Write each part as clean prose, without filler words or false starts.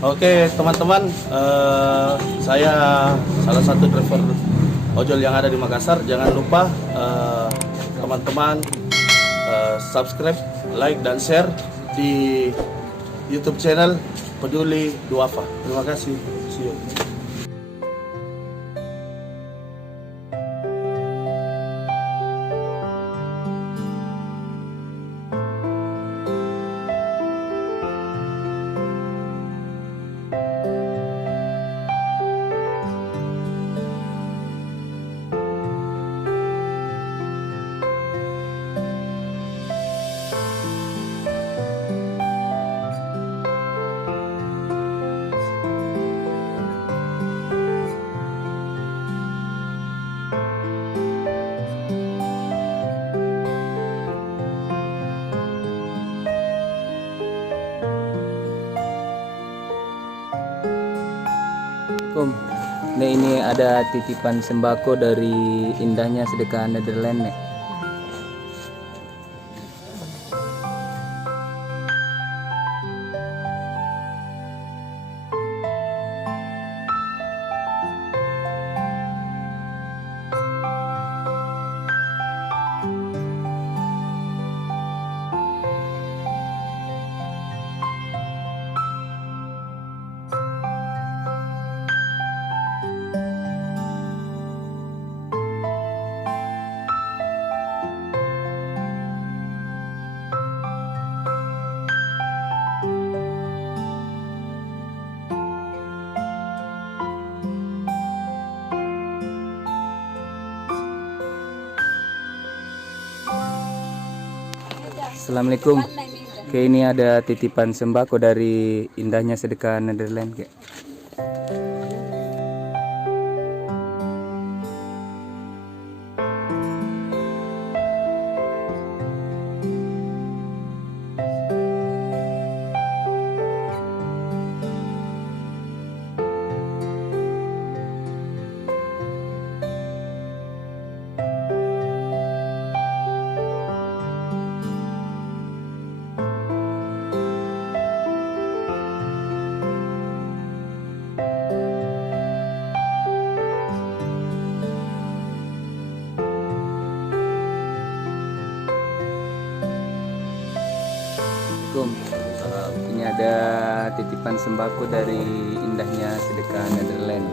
Oke teman-teman, saya salah satu driver ojol yang ada di Makassar. Jangan lupa teman-teman subscribe, like, dan share di YouTube channel Peduli Duafa. Terima kasih. See you. Assalamualaikum. Nek, ini ada titipan sembako dari indahnya sedekah Nederland, Nek. Assalamualaikum. Oke, ini ada titipan sembako dari indahnya sedekah Nederland, Kek. Ini ada titipan sembako dari indahnya sedekah Nederland.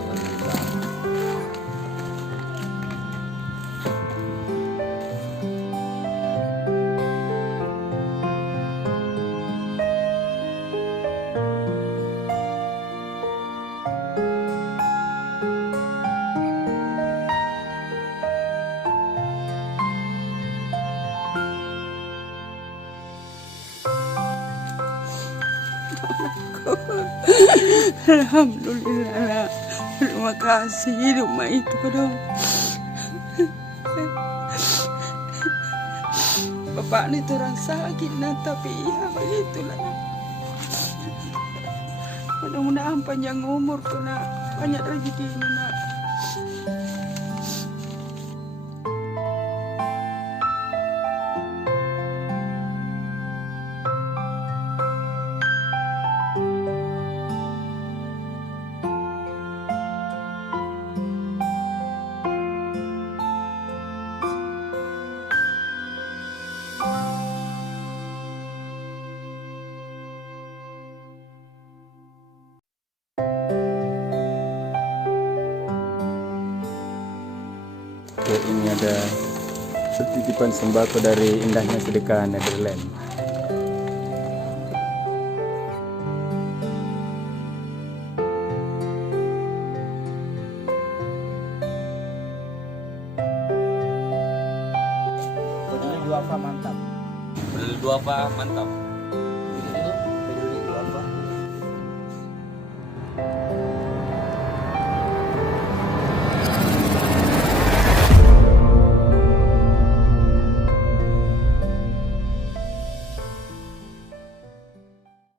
Alhamdulillah, terima kasih rumah itu dong. Bapak ini orang sakit nah, tapi ya begitulah. Mudah-mudahan panjang umur kena banyak rezeki nak. Oke, ini ada titipan sembako dari indahnya sedekah Nederland. Peduli Duafa mantap. Peduli Duafa mantap.